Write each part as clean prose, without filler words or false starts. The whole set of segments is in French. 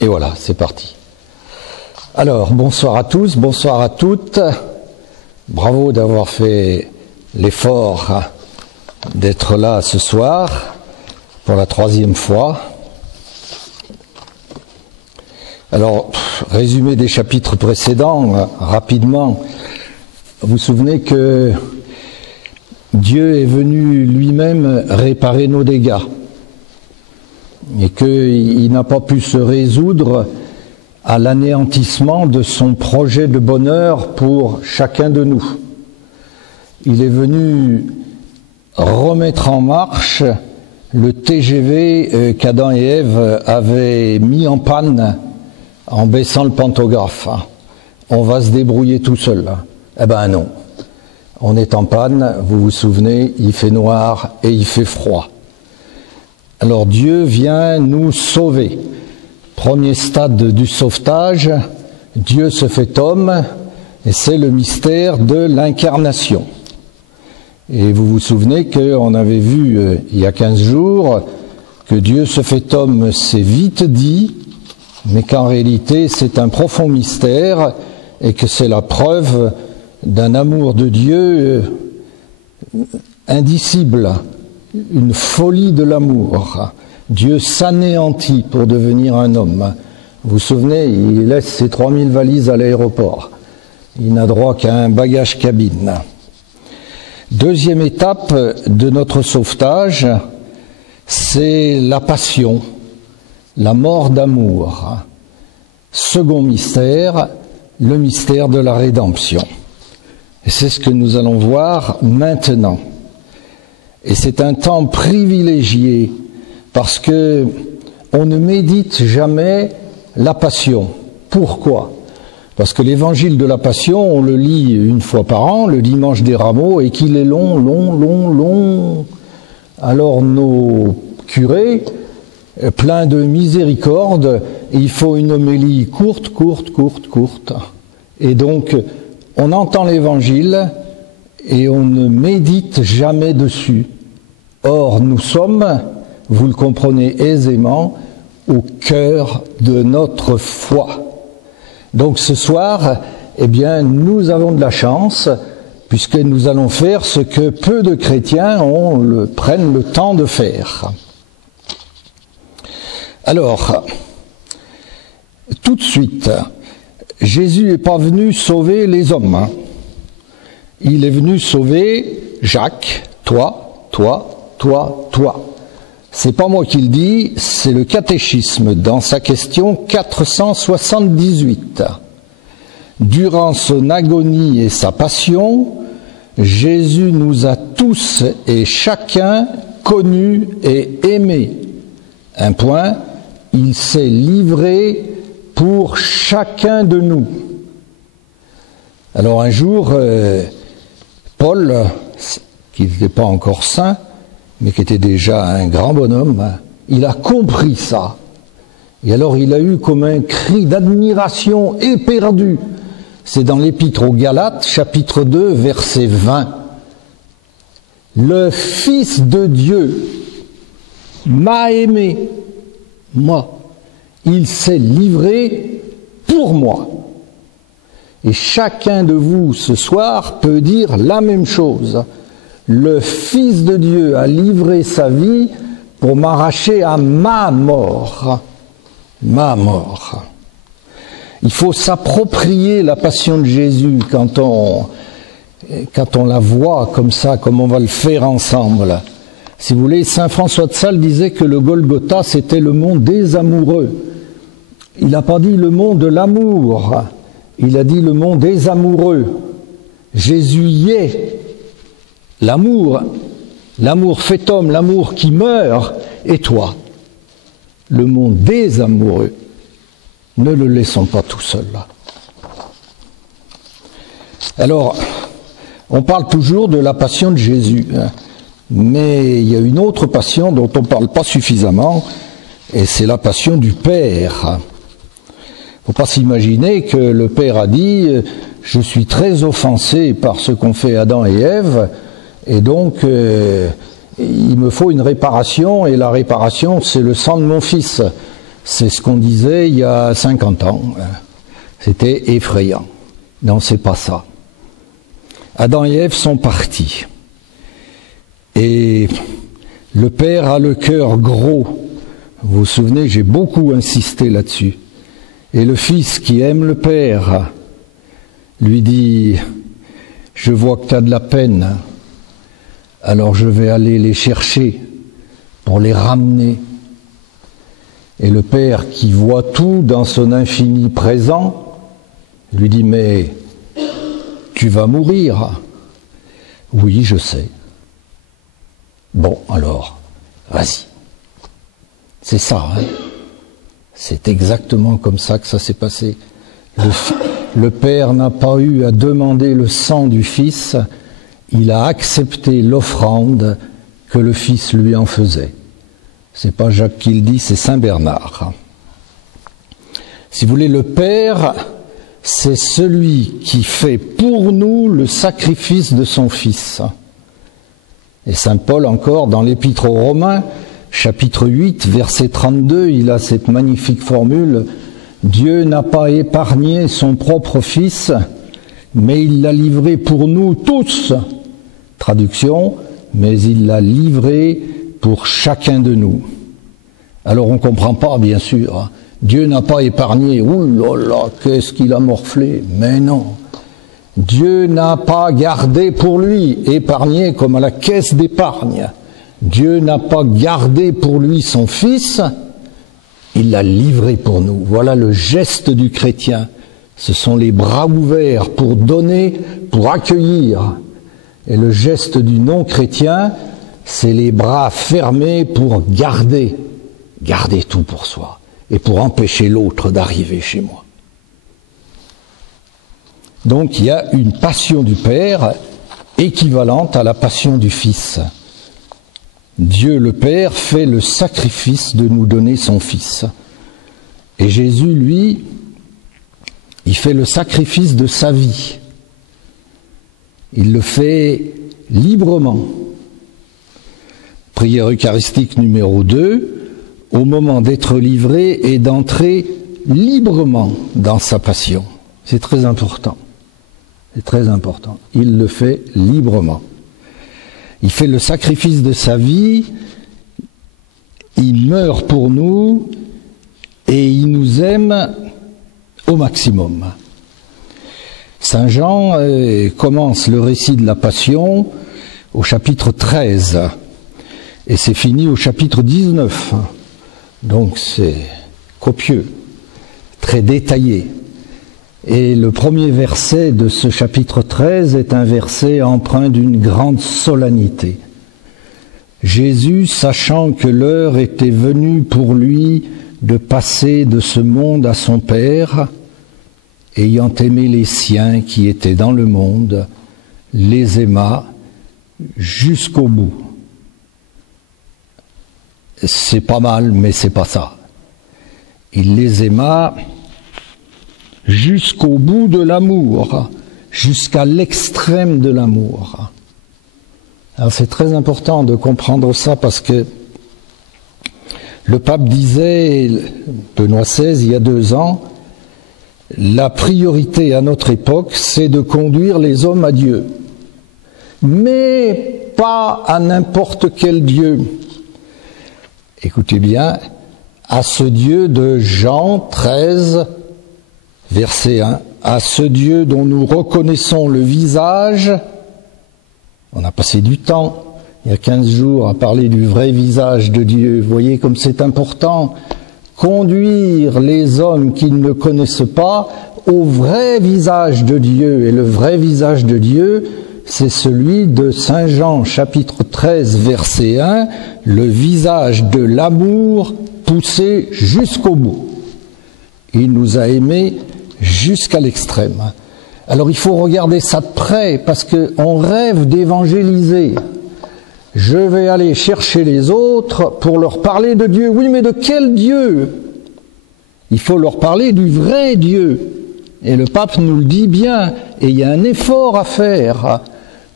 Et voilà, c'est parti. Alors, bonsoir à tous, bonsoir à toutes. Bravo d'avoir fait l'effort d'être là ce soir pour la 3e fois. Alors, résumé des chapitres précédents, rapidement. Vous vous souvenez que Dieu est venu lui-même réparer nos dégâts et qu'il n'a pas pu se résoudre à l'anéantissement de son projet de bonheur pour chacun de nous. Il est venu remettre en marche le TGV qu'Adam et Ève avaient mis en panne en baissant le pantographe. On va se débrouiller tout seul. Eh ben non. On est en panne, vous vous souvenez, il fait noir et il fait froid. Alors Dieu vient nous sauver. Premier stade du sauvetage, Dieu se fait homme, et c'est le mystère de l'incarnation. Et vous vous souvenez qu'on avait vu il y a 15 jours que Dieu se fait homme, c'est vite dit, mais qu'en réalité c'est un profond mystère et que c'est la preuve d'un amour de Dieu indicible, une folie de l'amour. Dieu s'anéantit pour devenir un homme. Vous vous souvenez, il laisse ses 3000 valises à l'aéroport. Il n'a droit qu'à un bagage cabine. Deuxième étape de notre sauvetage, c'est la passion, la mort d'amour. Second mystère, le mystère de la rédemption. Et c'est ce que nous allons voir maintenant. Et c'est un temps privilégié parce que on ne médite jamais la passion. Pourquoi ? Parce que l'évangile de la passion, on le lit une fois par an, le dimanche des Rameaux, et qu'il est long, long, long, long. Alors nos curés, pleins de miséricorde, il faut une homélie courte, courte, courte, courte. Et donc, on entend l'évangile et on ne médite jamais dessus. Or, nous sommes, vous le comprenez aisément, au cœur de notre foi. Donc ce soir, eh bien, nous avons de la chance, puisque nous allons faire ce que peu de chrétiens prennent le temps de faire. Alors, tout de suite, Jésus n'est pas venu sauver les hommes. Il est venu sauver Jacques, toi, toi, toi, toi. C'est pas moi qui le dis, c'est le catéchisme dans sa question 478. Durant son agonie et sa passion, Jésus nous a tous et chacun connus et aimés. Un point, il s'est livré pour chacun de nous. Alors un jour, Paul, qui n'était pas encore saint, mais qui était déjà un grand bonhomme, il a compris ça. Et alors il a eu comme un cri d'admiration éperdu. C'est dans l'Épître aux Galates, chapitre 2, verset 20. Le Fils de Dieu m'a aimé, moi. Il s'est livré pour moi. Et chacun de vous ce soir peut dire la même chose. Le Fils de Dieu a livré sa vie pour m'arracher à ma mort. Ma mort. Il faut s'approprier la passion de Jésus quand on la voit comme ça, comme on va le faire ensemble. Si vous voulez, saint François de Sales disait que le Golgotha, c'était le mont des amoureux. Il n'a pas dit le mont de l'amour, il a dit le mont des amoureux. Jésus y est. L'amour fait homme, l'amour qui meurt, et toi, le monde des amoureux, ne le laissons pas tout seul là. Alors, on parle toujours de la passion de Jésus, hein, mais il y a une autre passion dont on ne parle pas suffisamment, et c'est la passion du Père. Il ne faut pas s'imaginer que le Père a dit « Je suis très offensé par ce qu'ont fait Adam et Ève, et donc il me faut une réparation, et la réparation c'est le sang de mon fils. C'est ce qu'on disait il y a 50 ans. C'était effrayant. Non, c'est pas ça. Adam et Ève sont partis. Et le père a le cœur gros. Vous vous souvenez, j'ai beaucoup insisté là-dessus. Et le fils qui aime le père lui dit « Je vois que tu as de la peine, alors je vais aller les chercher pour les ramener. » Et le père qui voit tout dans son infini présent lui dit « Mais tu vas mourir. » « Oui, je sais. » Bon, alors, vas-y. C'est ça, hein. C'est exactement comme ça que ça s'est passé. Le père n'a pas eu à demander le sang du fils, il a accepté l'offrande que le fils lui en faisait. C'est pas Jacques qui le dit, c'est Saint Bernard. Si vous voulez, le père, c'est celui qui fait pour nous le sacrifice de son fils. Et saint Paul encore, dans l'Épître aux Romains, chapitre 8, verset 32, il a cette magnifique formule « Dieu n'a pas épargné son propre Fils, mais il l'a livré pour nous tous. » Traduction, mais il l'a livré pour chacun de nous. Alors on ne comprend pas, bien sûr. Hein. Dieu n'a pas épargné. Ouh là là, qu'est-ce qu'il a morflé. Mais non. Dieu n'a pas gardé pour lui, épargné comme à la caisse d'épargne. Dieu n'a pas gardé pour lui son Fils, il l'a livré pour nous. Voilà le geste du chrétien. Ce sont les bras ouverts pour donner, pour accueillir. Et le geste du non-chrétien, c'est les bras fermés pour garder tout pour soi et pour empêcher l'autre d'arriver chez moi. Donc il y a une passion du Père équivalente à la passion du Fils. Dieu le Père fait le sacrifice de nous donner son Fils. Et Jésus, lui, il fait le sacrifice de sa vie. Il le fait librement. Prière eucharistique numéro 2, au moment d'être livré et d'entrer librement dans sa passion. C'est très important. C'est très important. Il le fait librement. Il fait le sacrifice de sa vie, il meurt pour nous et il nous aime au maximum. Saint Jean commence le récit de la Passion au chapitre 13 et c'est fini au chapitre 19. Donc c'est copieux, très détaillé. Et le premier verset de ce chapitre 13 est un verset empreint d'une grande solennité. Jésus, sachant que l'heure était venue pour lui de passer de ce monde à son Père, ayant aimé les siens qui étaient dans le monde, les aima jusqu'au bout. C'est pas mal, mais c'est pas ça. Il les aima jusqu'au bout de l'amour, jusqu'à l'extrême de l'amour. Alors c'est très important de comprendre ça parce que le pape disait, Benoît XVI, il y a 2 ans, la priorité à notre époque, c'est de conduire les hommes à Dieu. Mais pas à n'importe quel Dieu. Écoutez bien, à ce Dieu de Jean 13, verset 1, à ce Dieu dont nous reconnaissons le visage. On a passé du temps, il y a 15 jours, à parler du vrai visage de Dieu. Vous voyez comme c'est important. Conduire les hommes qui ne le connaissent pas au vrai visage de Dieu. Et le vrai visage de Dieu, c'est celui de Saint Jean, chapitre 13, verset 1, le visage de l'amour poussé jusqu'au bout. Il nous a aimés jusqu'à l'extrême. Alors il faut regarder ça de près parce qu'on rêve d'évangéliser. Je vais aller chercher les autres pour leur parler de Dieu. Oui, mais de quel Dieu? Il faut leur parler du vrai Dieu. Et le pape nous le dit bien. Et il y a un effort à faire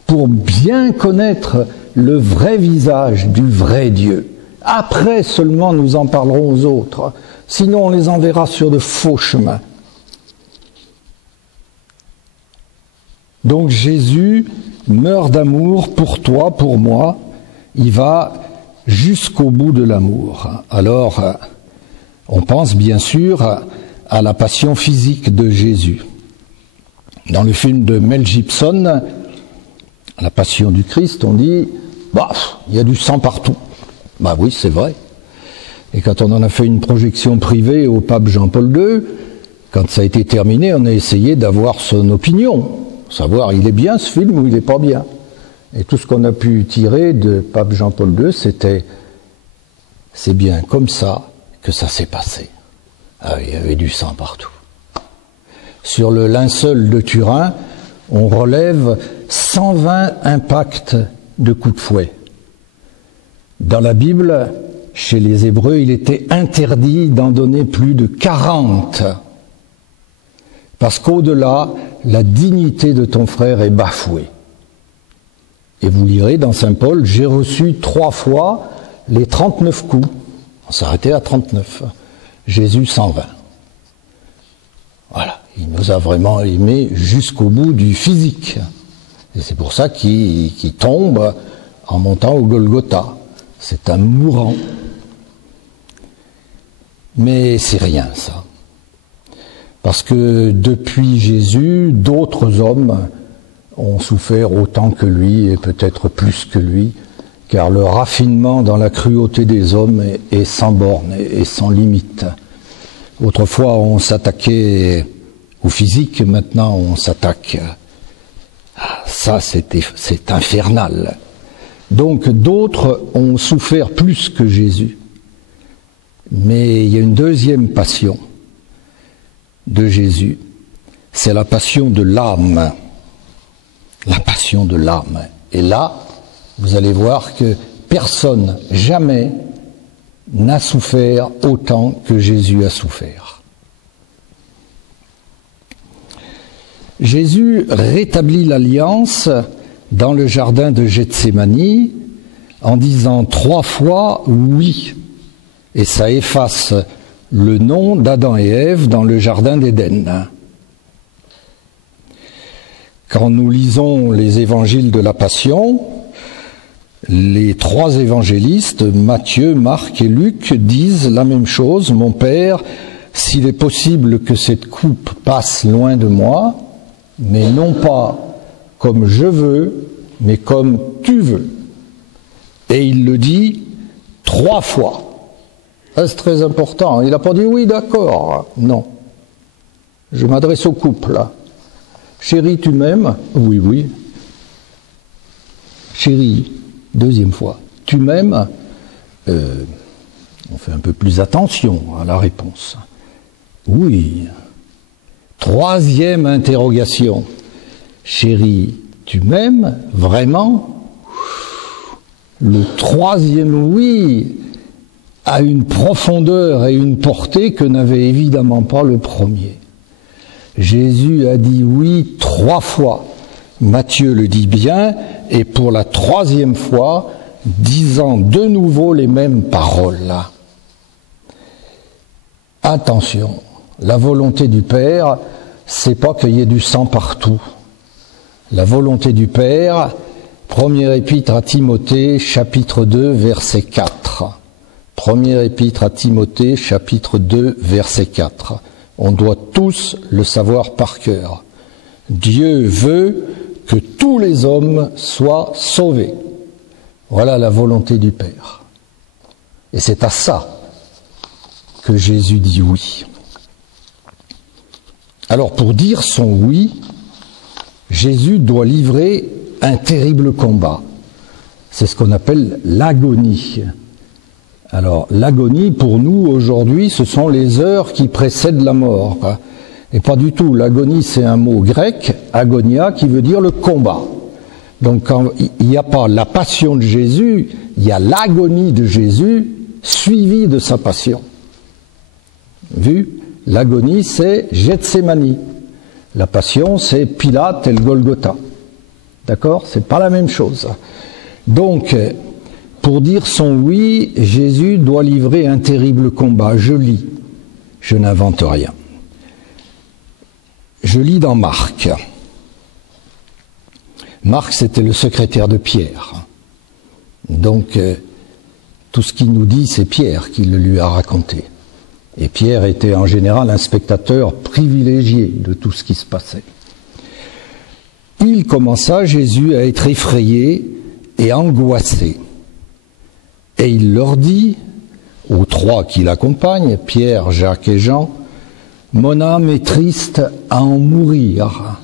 pour bien connaître le vrai visage du vrai Dieu. Après seulement nous en parlerons aux autres. Sinon on les enverra sur de faux chemins. Donc Jésus meurt d'amour pour toi, pour moi. Il va jusqu'au bout de l'amour. Alors, on pense bien sûr à la passion physique de Jésus. Dans le film de Mel Gibson, La Passion du Christ, on dit il y a du sang partout. Bah oui, c'est vrai. Et quand on en a fait une projection privée au pape Jean-Paul II, quand ça a été terminé, on a essayé d'avoir son opinion, savoir il est bien ce film ou il n'est pas bien. Et tout ce qu'on a pu tirer de pape Jean-Paul II, c'était c'est bien comme ça que ça s'est passé. Ah, il y avait du sang partout. Sur le linceul de Turin, on relève 120 impacts de coups de fouet. Dans la Bible, chez les Hébreux, il était interdit d'en donner plus de 40. Parce qu'au-delà, la dignité de ton frère est bafouée. Et vous lirez dans Saint Paul, j'ai reçu 3 fois les 39 coups. On s'arrêtait à 39. Jésus 120. Voilà, il nous a vraiment aimés jusqu'au bout du physique. Et c'est pour ça qu'il tombe en montant au Golgotha. C'est un mourant. Mais c'est rien, ça. Parce que depuis Jésus, d'autres hommes ont souffert autant que lui et peut-être plus que lui, car le raffinement dans la cruauté des hommes est sans borne et sans limite. Autrefois, on s'attaquait au physique, maintenant on s'attaque. Ça, c'est infernal. Donc d'autres ont souffert plus que Jésus. Mais il y a une deuxième passion de Jésus, c'est la passion de l'âme. La passion de l'âme. Et là, vous allez voir que personne, jamais, n'a souffert autant que Jésus a souffert. Jésus rétablit l'alliance dans le jardin de Gethsémani en disant 3 fois oui. Et ça efface le nom d'Adam et Ève dans le jardin d'Éden. Quand nous lisons les évangiles de la Passion, les 3 évangélistes, Matthieu, Marc et Luc, disent la même chose. Mon Père, s'il est possible que cette coupe passe loin de moi, mais non pas comme je veux, mais comme tu veux. Et il le dit 3 fois. C'est très important. Il n'a pas dit oui, d'accord. Non. Je m'adresse au couple. Chérie, tu m'aimes? Oui, oui. Chérie, 2e fois. Tu m'aimes? On fait un peu plus attention à la réponse. Oui. 3e interrogation. Chérie, tu m'aimes vraiment? Le 3e oui a une profondeur et une portée que n'avait évidemment pas le premier. Jésus a dit oui 3 fois. Matthieu le dit bien, et pour la 3e fois, disant de nouveau les mêmes paroles. Attention, la volonté du Père, c'est pas qu'il y ait du sang partout. La volonté du Père, première épître à Timothée, chapitre 2, verset 4. Première épître à Timothée, chapitre 2, verset 4. On doit tous le savoir par cœur. Dieu veut que tous les hommes soient sauvés. Voilà la volonté du Père. Et c'est à ça que Jésus dit oui. Alors pour dire son oui, Jésus doit livrer un terrible combat. C'est ce qu'on appelle l'agonie. Alors, l'agonie, pour nous, aujourd'hui, ce sont les heures qui précèdent la mort. Et pas du tout. L'agonie, c'est un mot grec, agonia, qui veut dire le combat. Donc, quand il n'y a pas la passion de Jésus, il y a l'agonie de Jésus suivie de sa passion. Vu? L'agonie, c'est Gethsémani. La passion, c'est Pilate et le Golgotha. D'accord? C'est pas la même chose. Donc, Pour dire son oui, Jésus doit livrer un terrible combat. Je lis, je n'invente rien. Je lis dans Marc. Marc, c'était le secrétaire de Pierre. Donc, tout ce qu'il nous dit, c'est Pierre qui le lui a raconté. Et Pierre était en général un spectateur privilégié de tout ce qui se passait. Il commença, Jésus, à être effrayé et angoissé. Et il leur dit, aux trois qui l'accompagnent, Pierre, Jacques et Jean, « Mon âme est triste à en mourir ».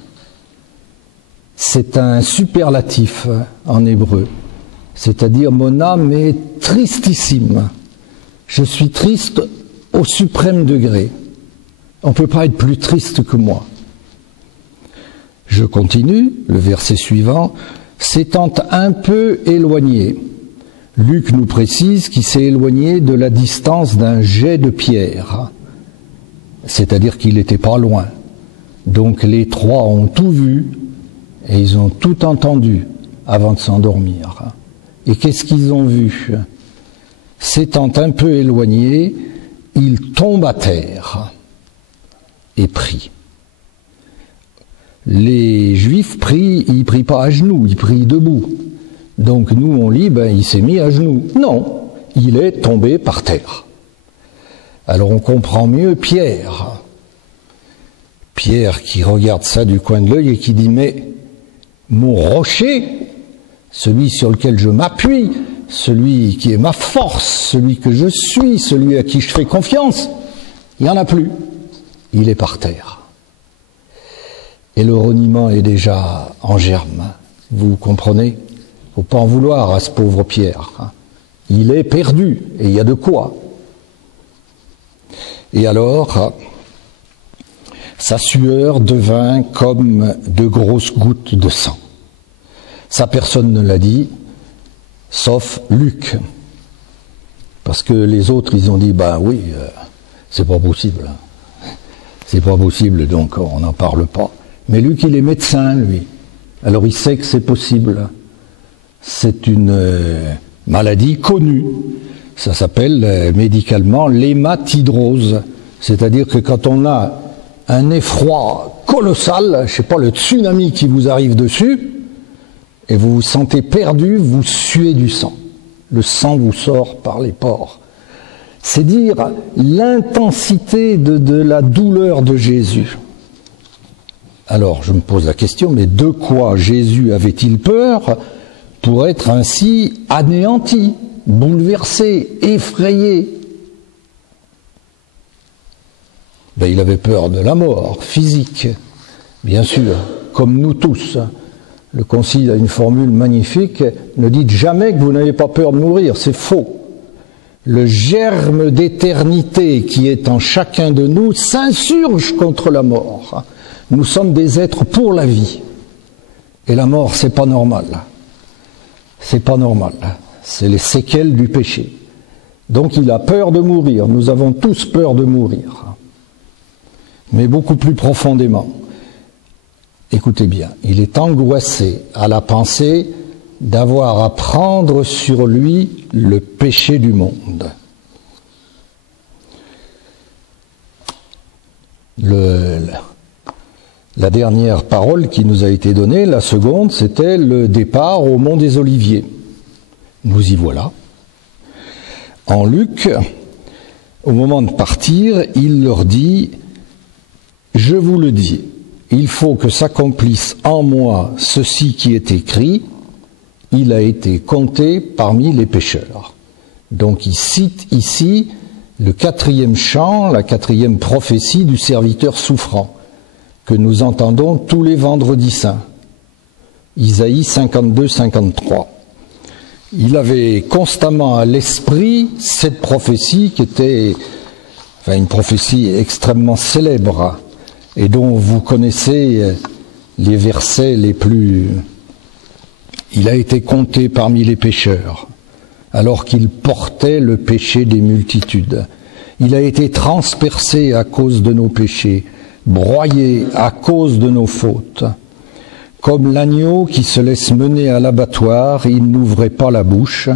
C'est un superlatif en hébreu, c'est-à-dire mon âme est tristissime. Je suis triste au suprême degré. On ne peut pas être plus triste que moi. Je continue, le verset suivant, s'étant un peu éloigné. Luc nous précise qu'il s'est éloigné de la distance d'un jet de pierre, c'est-à-dire qu'il n'était pas loin. Donc les trois ont tout vu et ils ont tout entendu avant de s'endormir. Et qu'est-ce qu'ils ont vu? S'étant un peu éloigné, il tombe à terre et prie. Les Juifs prient, ils ne prient pas à genoux, ils prient debout. Donc nous on lit, il s'est mis à genoux. Non, il est tombé par terre. Alors on comprend mieux Pierre. Pierre qui regarde ça du coin de l'œil et qui dit, mais mon rocher, celui sur lequel je m'appuie, celui qui est ma force, celui que je suis, celui à qui je fais confiance, il n'y en a plus. Il est par terre. Et le reniement est déjà en germe. Vous comprenez? Il ne faut pas en vouloir à ce pauvre Pierre. Il est perdu, et il y a de quoi. Et alors, sa sueur devint comme de grosses gouttes de sang. Ça, personne ne l'a dit, sauf Luc. Parce que les autres, ils ont dit, oui, c'est pas possible. C'est pas possible, donc on n'en parle pas. Mais Luc, il est médecin, lui. Alors il sait que c'est possible. C'est une maladie connue. Ça s'appelle médicalement l'hématidrose. C'est-à-dire que quand on a un effroi colossal, je sais pas, le tsunami qui vous arrive dessus, et vous vous sentez perdu, vous suez du sang. Le sang vous sort par les pores. C'est dire l'intensité de la douleur de Jésus. Alors, je me pose la question, mais de quoi Jésus avait-il peur pour être ainsi anéanti, bouleversé, effrayé? Il avait peur de la mort physique, bien sûr, comme nous tous. Le Concile a une formule magnifique, ne dites jamais que vous n'avez pas peur de mourir, c'est faux. Le germe d'éternité qui est en chacun de nous s'insurge contre la mort. Nous sommes des êtres pour la vie. Et la mort, c'est pas normal. C'est pas normal. C'est les séquelles du péché. Donc il a peur de mourir. Nous avons tous peur de mourir. Mais beaucoup plus profondément. Écoutez bien, il est angoissé à la pensée d'avoir à prendre sur lui le péché du monde. La dernière parole qui nous a été donnée, la seconde, c'était le départ au Mont des Oliviers. Nous y voilà. En Luc, au moment de partir, il leur dit « Je vous le dis, il faut que s'accomplisse en moi ceci qui est écrit, il a été compté parmi les pécheurs. » Donc il cite ici le 4e chant, la 4e prophétie du serviteur souffrant, que nous entendons tous les vendredis saints. Isaïe 52-53. Il avait constamment à l'esprit cette prophétie qui était une prophétie extrêmement célèbre et dont vous connaissez les versets les plus... Il a été compté parmi les pécheurs alors qu'il portait le péché des multitudes. Il a été transpercé à cause de nos péchés, broyé à cause de nos fautes. Comme l'agneau qui se laisse mener à l'abattoir, il n'ouvrait pas la bouche.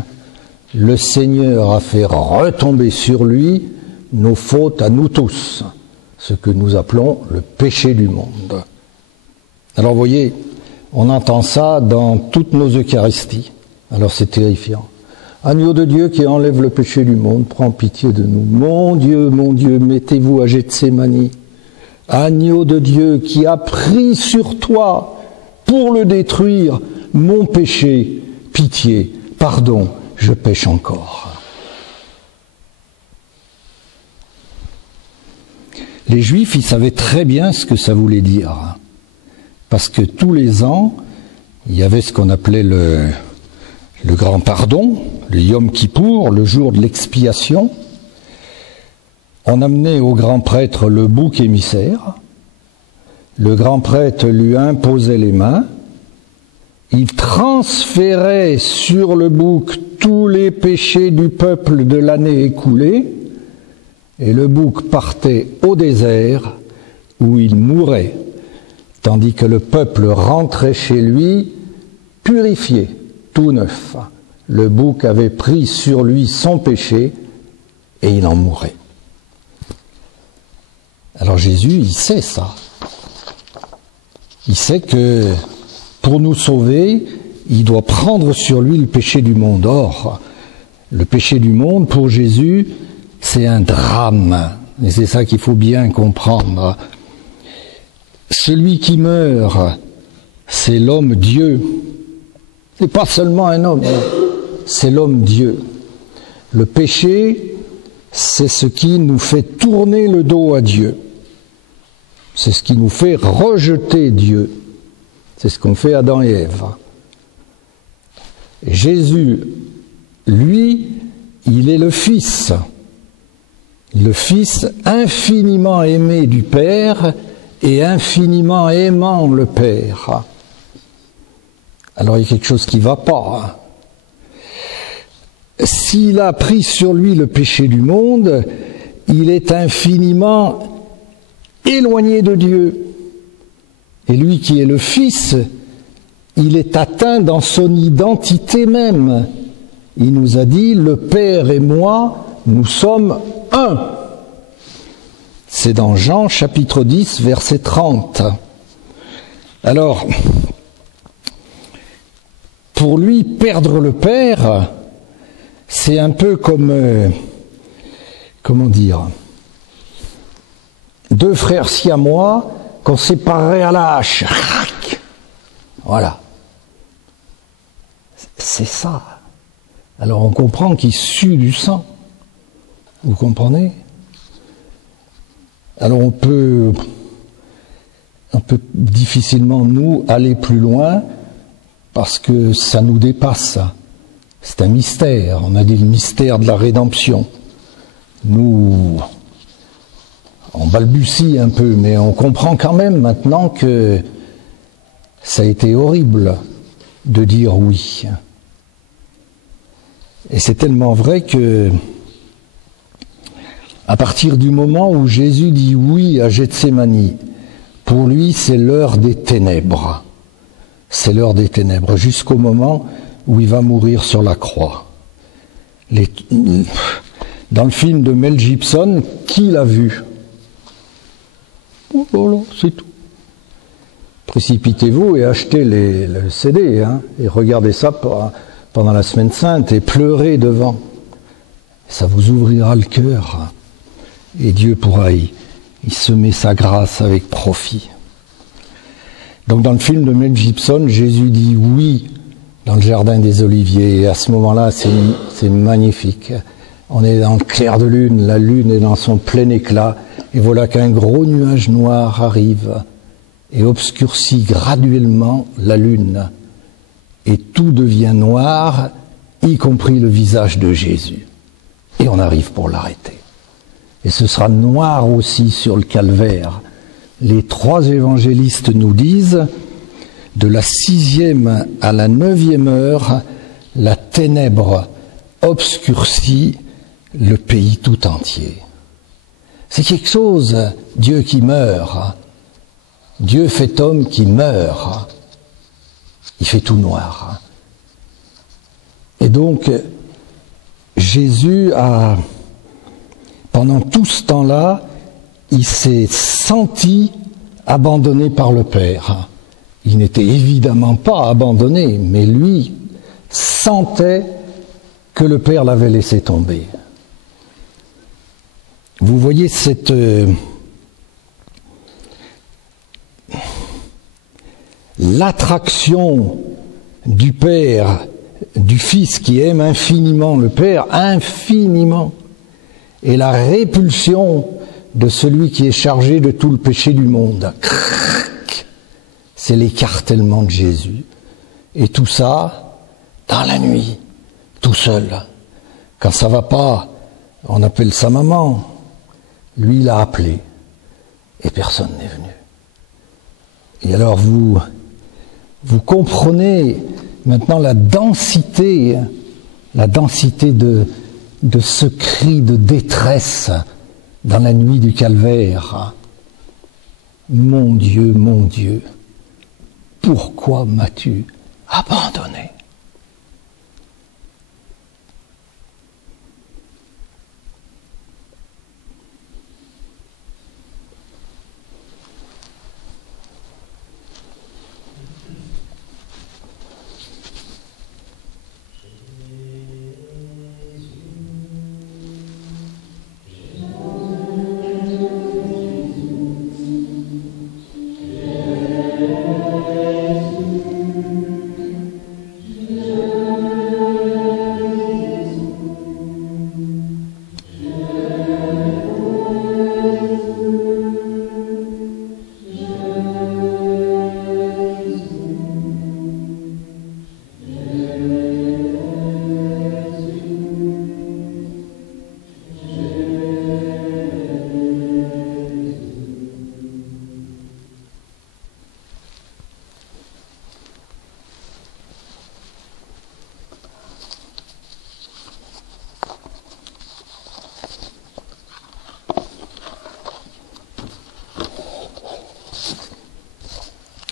le Seigneur a fait retomber sur lui nos fautes à nous tous, ce que nous appelons le péché du monde. Alors vous voyez, on entend ça dans toutes nos Eucharisties. Alors c'est terrifiant. Agneau de Dieu qui enlève le péché du monde, prends pitié de nous. Mon Dieu, mettez-vous à Gethsémani. Agneau de Dieu qui a pris sur toi pour le détruire mon péché, pitié, pardon, je pêche encore. Les Juifs, ils savaient très bien ce que ça voulait dire. Parce que tous les ans, il y avait ce qu'on appelait le grand pardon, le Yom Kippour, le jour de l'expiation. On amenait au grand prêtre le bouc émissaire. Le grand prêtre lui imposait les mains. Il transférait sur le bouc tous les péchés du peuple de l'année écoulée. Et le bouc partait au désert où il mourait, tandis que le peuple rentrait chez lui purifié, tout neuf. Le bouc avait pris sur lui son péché et il en mourait. Alors Jésus, il sait ça. Il sait que pour nous sauver, il doit prendre sur lui le péché du monde. Or, le péché du monde, pour Jésus, c'est un drame. Et c'est ça qu'il faut bien comprendre. Celui qui meurt, c'est l'homme Dieu. C'est pas seulement un homme, c'est l'homme Dieu. Le péché, c'est ce qui nous fait tourner le dos à Dieu. C'est ce qui nous fait rejeter Dieu. C'est ce qu'ont fait Adam et Ève. Jésus, lui, il est le Fils infiniment aimé du Père et infiniment aimant le Père. Alors il y a quelque chose qui ne va pas. S'il a pris sur lui le péché du monde, il est infiniment éloigné de Dieu. Et lui qui est le Fils, il est atteint dans son identité même. Il nous a dit, le Père et moi, nous sommes un. C'est dans Jean chapitre 10, verset 30. Alors, pour lui, perdre le Père, c'est un peu comme, deux frères siamois qu'on séparerait à la hache. Voilà. C'est ça. Alors on comprend qu'il sue du sang. Vous comprenez? Alors on peut difficilement, nous, aller plus loin parce que ça nous dépasse. C'est un mystère. On a dit le mystère de la rédemption. Nous, on balbutie un peu, mais on comprend quand même maintenant que ça a été horrible de dire oui. Et c'est tellement vrai que, à partir du moment où Jésus dit oui à Gethsémani, pour lui c'est l'heure des ténèbres. C'est l'heure des ténèbres, jusqu'au moment où il va mourir sur la croix. Dans le film de Mel Gibson, qui l'a vu? Voilà, c'est tout. Précipitez-vous et achetez le CD, et regardez ça pendant la Semaine Sainte et pleurez devant. Ça vous ouvrira le cœur et Dieu pourra y semer sa grâce avec profit. Donc dans le film de Mel Gibson, Jésus dit oui dans le jardin des Oliviers et à ce moment-là, c'est magnifique. On est dans le clair de lune, la lune est dans son plein éclat et voilà qu'un gros nuage noir arrive et obscurcit graduellement la lune. Et tout devient noir, y compris le visage de Jésus. Et on arrive pour l'arrêter. Et ce sera noir aussi sur le calvaire. Les trois évangélistes nous disent, de la 6e à la 9e heure, la ténèbre obscurcit le pays tout entier. C'est quelque chose, Dieu qui meurt. Dieu fait homme qui meurt. Il fait tout noir. Et donc, Jésus pendant tout ce temps-là, il s'est senti abandonné par le Père. Il n'était évidemment pas abandonné, mais lui sentait que le Père l'avait laissé tomber. Vous voyez cette l'attraction du Père, du Fils qui aime infiniment le Père, infiniment, et la répulsion de celui qui est chargé de tout le péché du monde. C'est l'écartèlement de Jésus. Et tout ça, dans la nuit, tout seul. Quand ça va pas, on appelle sa maman. Lui, il a appelé. Et personne n'est venu. Et alors vous comprenez maintenant la densité de ce cri de détresse dans la nuit du calvaire. Mon Dieu, pourquoi m'as-tu abandonné ?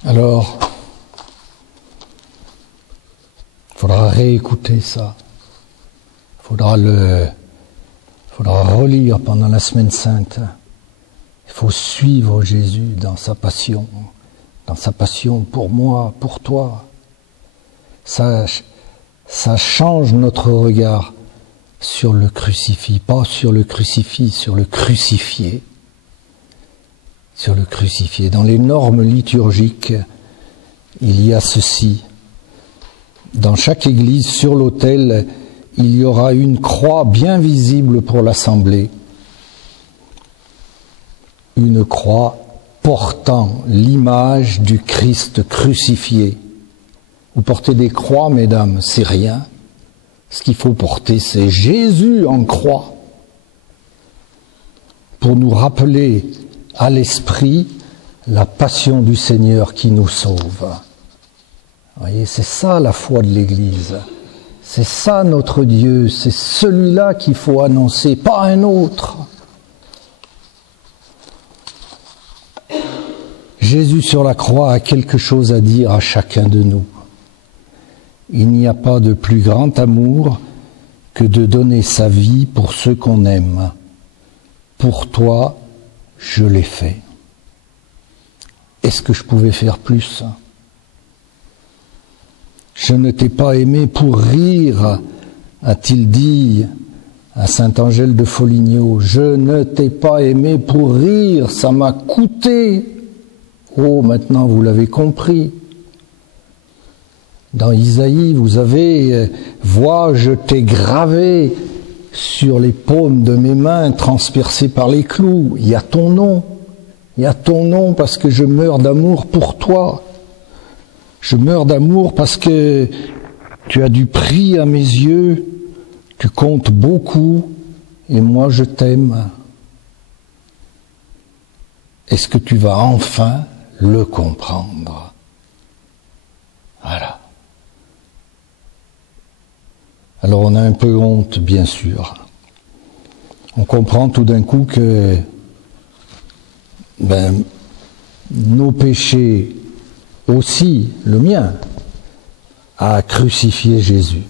Alors, il faudra réécouter ça. Il faudra relire pendant la Semaine Sainte. Il faut suivre Jésus dans sa passion pour moi, pour toi. Ça change notre regard sur le crucifix, pas sur le crucifix, sur le crucifié. Sur le crucifié. Dans les normes liturgiques, il y a ceci. Dans chaque église, sur l'autel, il y aura une croix bien visible pour l'assemblée. Une croix portant l'image du Christ crucifié. Vous portez des croix, mesdames, c'est rien. Ce qu'il faut porter, c'est Jésus en croix. Pour nous rappeler à l'esprit la passion du Seigneur qui nous sauve. Vous voyez, c'est ça la foi de l'Église. C'est ça notre Dieu, c'est celui-là qu'il faut annoncer, pas un autre. Jésus sur la croix a quelque chose à dire à chacun de nous. Il n'y a pas de plus grand amour que de donner sa vie pour ceux qu'on aime. Pour toi, je l'ai fait. Est-ce que je pouvais faire plus ? Je ne t'ai pas aimé pour rire, a-t-il dit à Saint-Angèle de Foligno. Je ne t'ai pas aimé pour rire, ça m'a coûté. Oh, maintenant vous l'avez compris. Dans Isaïe, vous avez « Vois, je t'ai gravé sur les paumes de mes mains, transpercées par les clous. » Il y a ton nom. Il y a ton nom parce que je meurs d'amour pour toi. Je meurs d'amour parce que tu as du prix à mes yeux. Tu comptes beaucoup et moi je t'aime. Est-ce que tu vas enfin le comprendre ? Voilà. Alors on a un peu honte, bien sûr. On comprend tout d'un coup que nos péchés, aussi le mien, a crucifié Jésus.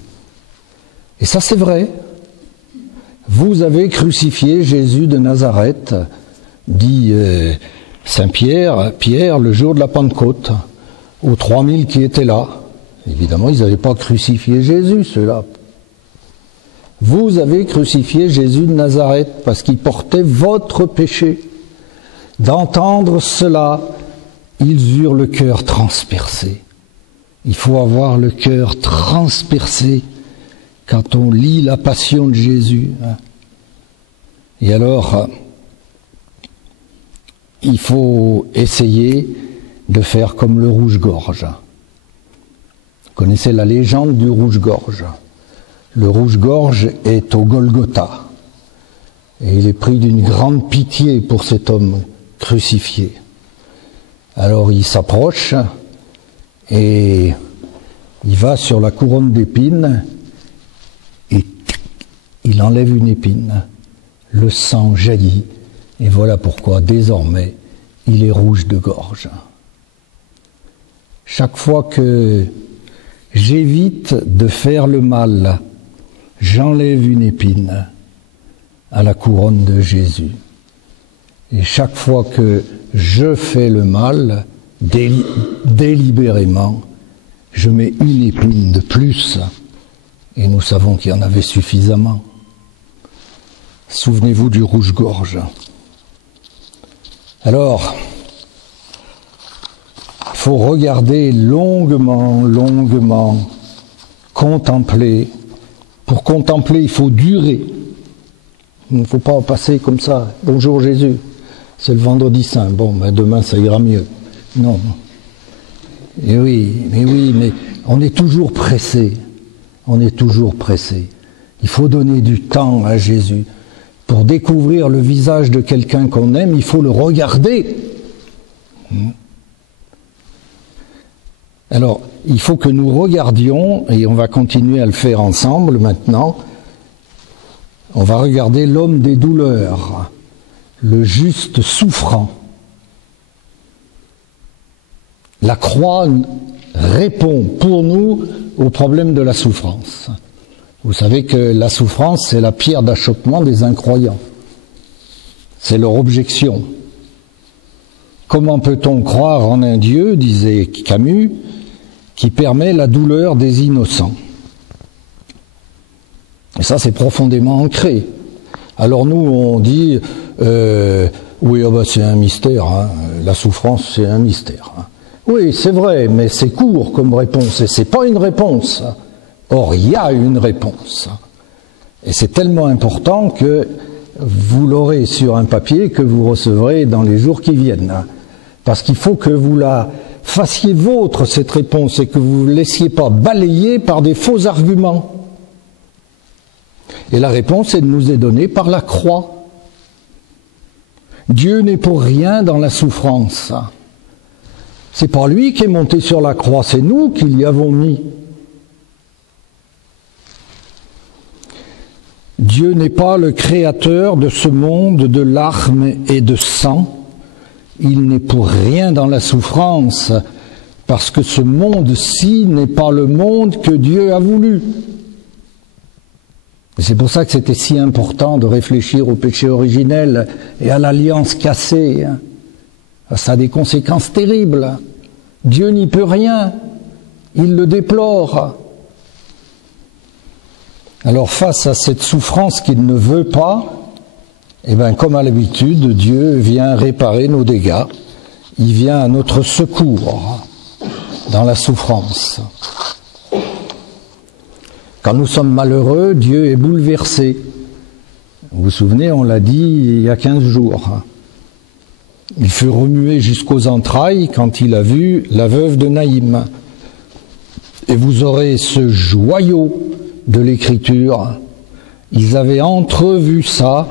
Et ça c'est vrai. vous avez crucifié Jésus de Nazareth, dit Saint Pierre, le jour de la Pentecôte, aux 3000 qui étaient là. Évidemment, ils n'avaient pas crucifié Jésus, ceux-là. Vous avez crucifié Jésus de Nazareth parce qu'il portait votre péché. D'entendre cela, ils eurent le cœur transpercé. Il faut avoir le cœur transpercé quand on lit la passion de Jésus. Et alors, il faut essayer de faire comme le rouge-gorge. Vous connaissez la légende du rouge-gorge. Le rouge-gorge est au Golgotha. Et il est pris d'une grande pitié pour cet homme crucifié. Alors il s'approche et il va sur la couronne d'épines et il enlève une épine. Le sang jaillit et voilà pourquoi désormais il est rouge de gorge. Chaque fois que j'évite de faire le mal, j'enlève une épine à la couronne de Jésus. Et chaque fois que je fais le mal, délibérément, je mets une épine de plus. Et nous savons qu'il y en avait suffisamment. Souvenez-vous du rouge-gorge. Alors, il faut regarder longuement, contempler. Pour contempler, il faut durer. Il ne faut pas passer comme ça. Bonjour Jésus, c'est le vendredi saint. Bon, ben demain ça ira mieux. Non. Et oui, mais on est toujours pressé. On est toujours pressé. Il faut donner du temps à Jésus. Pour découvrir le visage de quelqu'un qu'on aime, il faut le regarder. Alors, il faut que nous regardions, et on va continuer à le faire ensemble maintenant, on va regarder l'homme des douleurs, le juste souffrant. La croix répond pour nous au problème de la souffrance. Vous savez que la souffrance, c'est la pierre d'achoppement des incroyants. C'est leur objection. Comment peut-on croire en un Dieu, disait Camus, qui permet la douleur des innocents? Et ça, c'est profondément ancré. Alors nous, on dit, oui, oh bah, c'est un mystère, hein. La souffrance, c'est un mystère. Hein. Oui, c'est vrai, mais c'est court comme réponse, et c'est pas une réponse. Or, il y a une réponse. Et c'est tellement important que vous l'aurez sur un papier que vous recevrez dans les jours qui viennent. Hein. Parce qu'il faut que vous la fassiez vôtre, cette réponse, et que vous ne vous laissiez pas balayer par des faux arguments. Et la réponse, elle nous est donnée par la croix. Dieu n'est pour rien dans la souffrance. C'est pas lui qui est monté sur la croix, c'est nous qui l'y avons mis. Dieu n'est pas le créateur de ce monde de larmes et de sang. Il n'est pour rien dans la souffrance, parce que ce monde-ci n'est pas le monde que Dieu a voulu. Et c'est pour ça que c'était si important de réfléchir au péché originel et à l'alliance cassée. Ça a des conséquences terribles. Dieu n'y peut rien. Il le déplore. Alors face à cette souffrance qu'il ne veut pas, eh bien, comme à l'habitude, Dieu vient réparer nos dégâts. Il vient à notre secours dans la souffrance. Quand nous sommes malheureux, Dieu est bouleversé. Vous vous souvenez, on l'a dit il y a 15 jours. Il fut remué jusqu'aux entrailles quand il a vu la veuve de Naïm. Et vous aurez ce joyau de l'Écriture. Ils avaient entrevu ça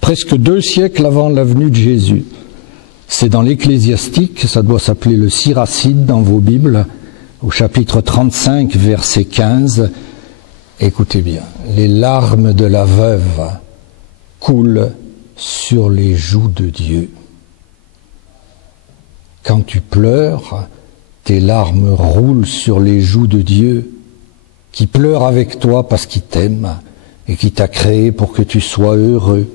presque 2 siècles avant la venue de Jésus. C'est dans l'Ecclésiastique, ça doit s'appeler le Siracide dans vos Bibles, au chapitre 35, verset 15. Écoutez bien, les larmes de la veuve coulent sur les joues de Dieu. Quand tu pleures, tes larmes roulent sur les joues de Dieu. qui pleure avec toi parce qu'il t'aime et qui t'a créé pour que tu sois heureux.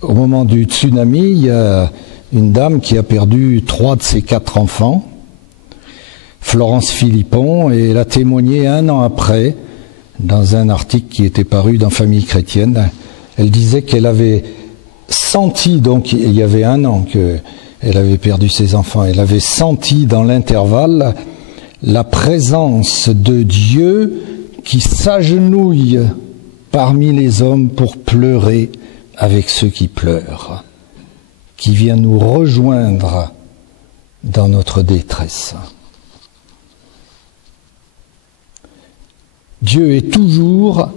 Au moment du tsunami, il y a une dame qui a perdu 3 de ses 4 enfants, Florence Philippon, et elle a témoigné 1 an après, dans un article qui était paru dans Famille chrétienne. Elle disait qu'elle avait senti, donc il y avait 1 an qu'elle avait perdu ses enfants, elle avait senti dans l'intervalle la présence de Dieu qui s'agenouille parmi les hommes pour pleurer avec ceux qui pleurent, qui vient nous rejoindre dans notre détresse. Dieu est toujours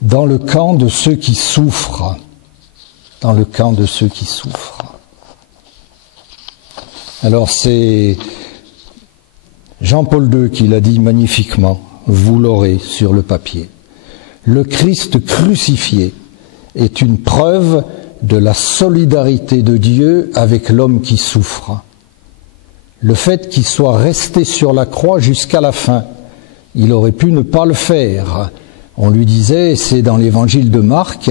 dans le camp de ceux qui souffrent, dans le camp de ceux qui souffrent. Alors c'est Jean-Paul II qui l'a dit magnifiquement, vous l'aurez sur le papier. Le Christ crucifié est une preuve de la solidarité de Dieu avec l'homme qui souffre. Le fait qu'il soit resté sur la croix jusqu'à la fin, il aurait pu ne pas le faire. On lui disait, c'est dans l'évangile de Marc,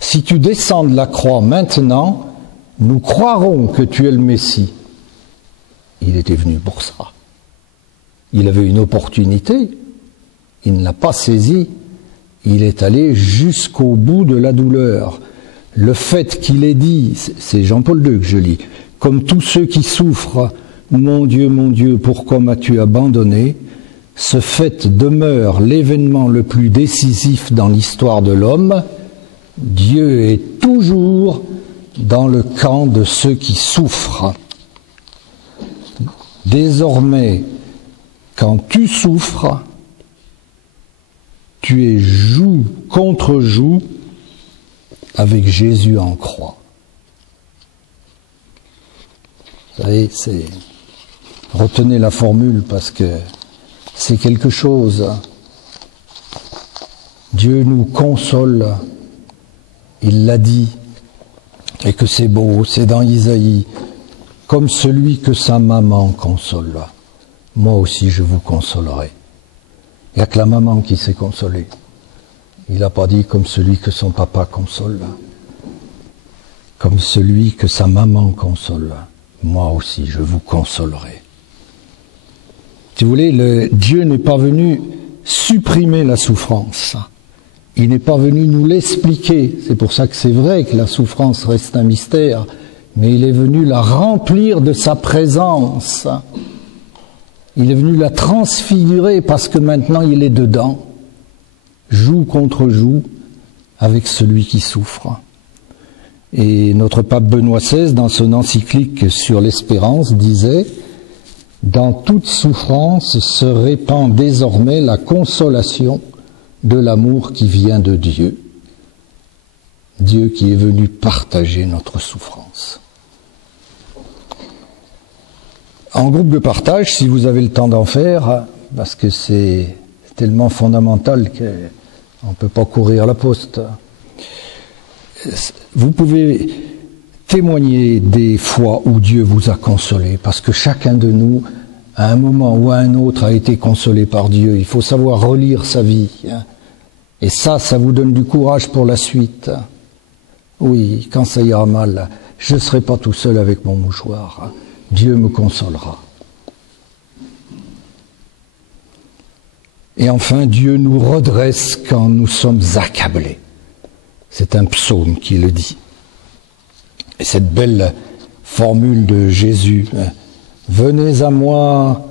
si tu descends de la croix maintenant, nous croirons que tu es le Messie. Il était venu pour ça. Il avait une opportunité, il ne l'a pas saisie. Il est allé jusqu'au bout de la douleur. Le fait qu'il ait dit, c'est Jean-Paul II que je lis, comme tous ceux qui souffrent, mon Dieu, pourquoi m'as-tu abandonné? Ce fait demeure l'événement le plus décisif dans l'histoire de l'homme. Dieu est toujours dans le camp de ceux qui souffrent. Désormais, quand tu souffres, tu es joug contre joug avec Jésus en croix. Vous savez, retenez la formule parce que c'est quelque chose. Dieu nous console, il l'a dit, et que c'est beau, c'est dans Isaïe, comme celui que sa maman console. Moi aussi je vous consolerai. Il n'y a que la maman qui s'est consolée. Il n'a pas dit comme celui que son papa console, comme celui que sa maman console. Moi aussi, je vous consolerai. Si vous voulez, Dieu n'est pas venu supprimer la souffrance. Il n'est pas venu nous l'expliquer. C'est pour ça que c'est vrai que la souffrance reste un mystère. Mais il est venu la remplir de sa présence. Il est venu la transfigurer parce que maintenant il est dedans, joue contre joue, avec celui qui souffre. Et notre pape Benoît XVI, dans son encyclique sur l'espérance, disait « Dans toute souffrance se répand désormais la consolation de l'amour qui vient de Dieu. Dieu qui est venu partager notre souffrance. » En groupe de partage, si vous avez le temps d'en faire, parce que c'est tellement fondamental qu'on ne peut pas courir la poste. Vous pouvez témoigner des fois où Dieu vous a consolé, parce que chacun de nous, à un moment ou à un autre, a été consolé par Dieu. Il faut savoir relire sa vie. Et ça vous donne du courage pour la suite. Oui, quand ça ira mal, je ne serai pas tout seul avec mon mouchoir. Dieu me consolera. Et enfin, Dieu nous redresse quand nous sommes accablés. C'est un psaume qui le dit. Et cette belle formule de Jésus, « Venez à moi »,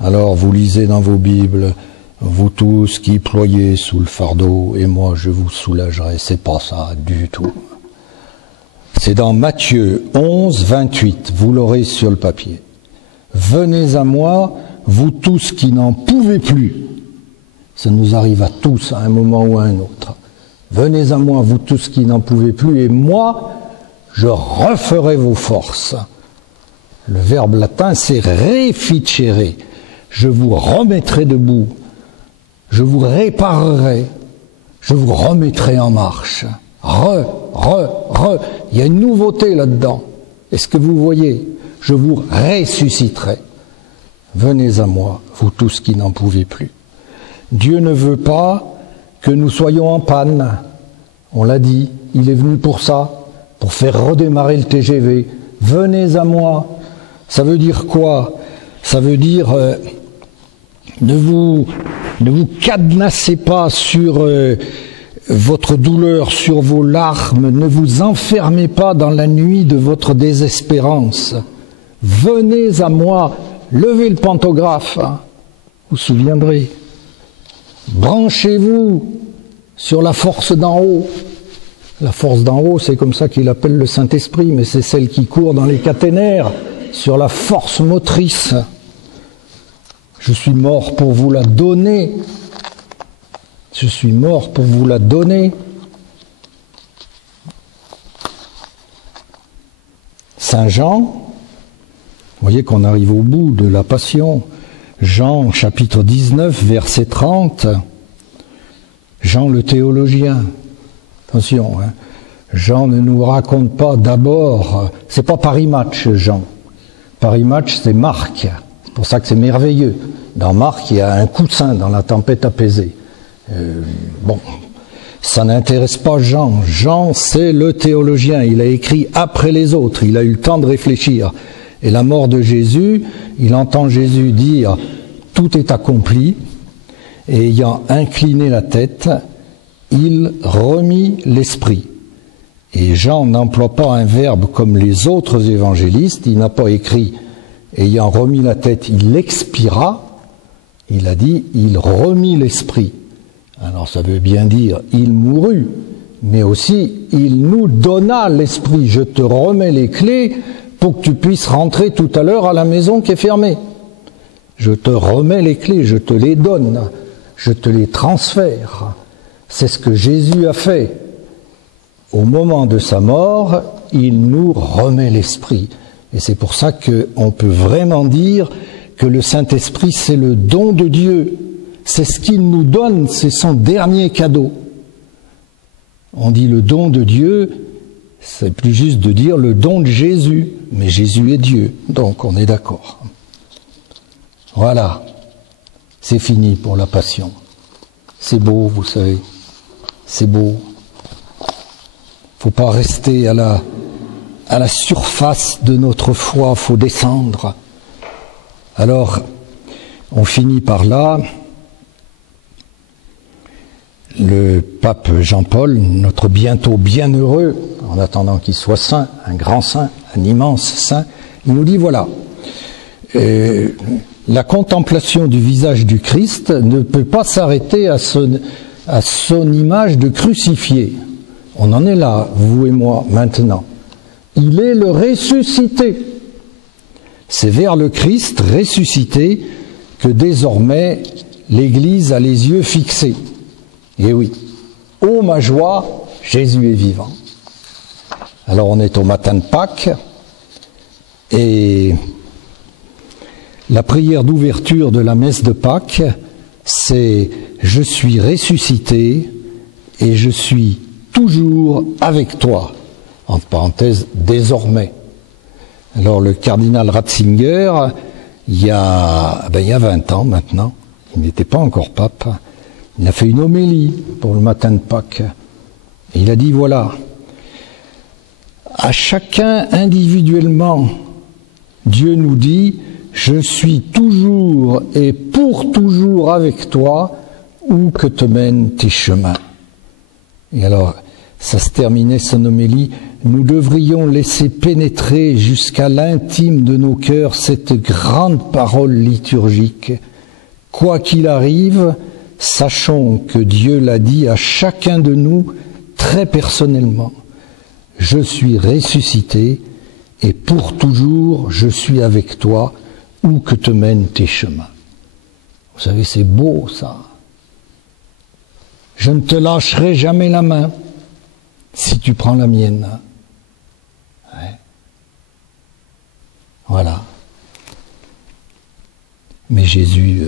alors vous lisez dans vos Bibles, « Vous tous qui ployez sous le fardeau, et moi je vous soulagerai », c'est pas ça du tout. C'est dans Matthieu 11, 28, vous l'aurez sur le papier. « Venez à moi, vous tous qui n'en pouvez plus ». Ça nous arrive à tous à un moment ou à un autre. « Venez à moi, vous tous qui n'en pouvez plus, et moi, je referai vos forces. » Le verbe latin, c'est « reficere ». Je vous remettrai debout, je vous réparerai, je vous remettrai en marche. Il y a une nouveauté là-dedans. Est-ce que vous voyez? Je vous ressusciterai. venez à moi, vous tous qui n'en pouvez plus. Dieu ne veut pas que nous soyons en panne. On l'a dit, il est venu pour ça, pour faire redémarrer le TGV. Venez à moi. Ça veut dire quoi? Ça veut dire ne vous cadenassez pas sur votre douleur, sur vos larmes, ne vous enfermez pas dans la nuit de votre désespérance. Venez à moi, levez le pantographe, hein. Vous vous souviendrez. Branchez-vous sur la force d'en haut. La force d'en haut, c'est comme ça qu'il appelle le Saint-Esprit, mais c'est celle qui court dans les caténaires, sur la force motrice. Je suis mort pour vous la donner. Je suis mort pour vous la donner. Saint Jean, vous voyez qu'on arrive au bout de la Passion. Jean, chapitre 19, verset 30. Jean le théologien. Attention, hein. Jean ne nous raconte pas d'abord, c'est pas Paris Match, Jean. Paris Match, c'est Marc. C'est pour ça que c'est merveilleux. Dans Marc, il y a un coussin dans la tempête apaisée. Bon, ça n'intéresse pas Jean. Jean, c'est le théologien. Il a écrit après les autres. Il a eu le temps de réfléchir. Et la mort de Jésus, il entend Jésus dire « Tout est accompli ». Et ayant incliné la tête, il remit l'esprit. Et Jean n'emploie pas un verbe comme les autres évangélistes. Il n'a pas écrit « ayant remis la tête, il expira ». Il a dit « il remit l'esprit ». Alors ça veut bien dire « il mourut », mais aussi « il nous donna l'esprit ». Je te remets les clés pour que tu puisses rentrer tout à l'heure à la maison qui est fermée. Je te remets les clés, je te les donne, je te les transfère. C'est ce que Jésus a fait. Au moment de sa mort, il nous remet l'esprit. Et c'est pour ça qu'on peut vraiment dire que le Saint-Esprit, c'est le don de Dieu. C'est ce qu'il nous donne, c'est son dernier cadeau. On dit le don de Dieu, c'est plus juste de dire le don de Jésus. Mais Jésus est Dieu, donc on est d'accord. Voilà, c'est fini pour la Passion. C'est beau, vous savez, c'est beau. Faut pas rester à la surface de notre foi, faut descendre. Alors, on finit par là. Le pape Jean-Paul, notre bientôt bienheureux, en attendant qu'il soit saint, un grand saint, un immense saint, il nous dit voilà, la contemplation du visage du Christ ne peut pas s'arrêter à son image de crucifié. On en est là, vous et moi, maintenant. Il est le ressuscité. C'est vers le Christ ressuscité que désormais l'Église a les yeux fixés. Et oui, ô ma joie, Jésus est vivant. Alors on est au matin de Pâques et la prière d'ouverture de la messe de Pâques, c'est « Je suis ressuscité et je suis toujours avec toi ». Entre parenthèses, désormais. Alors le cardinal Ratzinger, il y a 20 ans maintenant, il n'était pas encore pape, il a fait une homélie pour le matin de Pâques. Et il a dit voilà, à chacun individuellement, Dieu nous dit « Je suis toujours et pour toujours avec toi, où que te mènent tes chemins. » Et alors, ça se terminait son homélie, nous devrions laisser pénétrer jusqu'à l'intime de nos cœurs cette grande parole liturgique. Quoi qu'il arrive, sachons que Dieu l'a dit à chacun de nous très personnellement. Je suis ressuscité et pour toujours je suis avec toi, où que te mènent tes chemins. Vous savez, c'est beau ça. Je ne te lâcherai jamais la main si tu prends la mienne. Ouais. Voilà. Mais Jésus,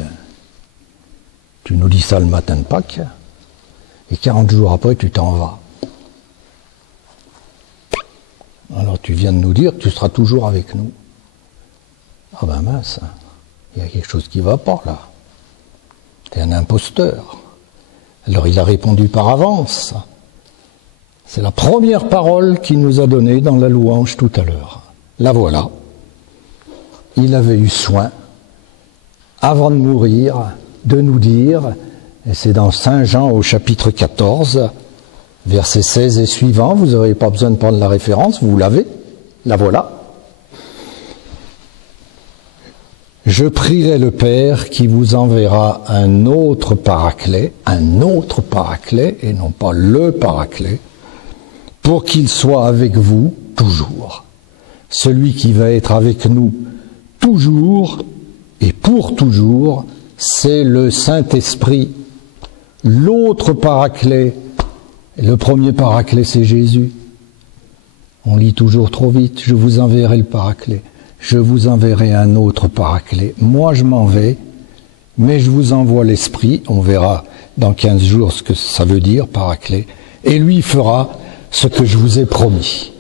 tu nous dis ça le matin de Pâques, et 40 jours après, tu t'en vas. Alors tu viens de nous dire que tu seras toujours avec nous. Ah ben mince, il y a quelque chose qui ne va pas là. T'es un imposteur. Alors il a répondu par avance. C'est la première parole qu'il nous a donnée dans la louange tout à l'heure. La voilà. Il avait eu soin, avant de mourir, de nous dire, et c'est dans Saint Jean au chapitre 14, versets 16 et suivants, vous n'aurez pas besoin de prendre la référence, vous l'avez, la voilà. Je prierai le Père qui vous enverra un autre paraclet, et non pas le paraclet, pour qu'il soit avec vous toujours. Celui qui va être avec nous toujours et pour toujours, c'est le Saint-Esprit. L'autre paraclet, le premier paraclet, c'est Jésus. On lit toujours trop vite, je vous enverrai le paraclet. Je vous enverrai un autre paraclet. Moi, je m'en vais, mais je vous envoie l'Esprit. On verra dans 15 jours ce que ça veut dire, paraclet. Et lui fera ce que je vous ai promis.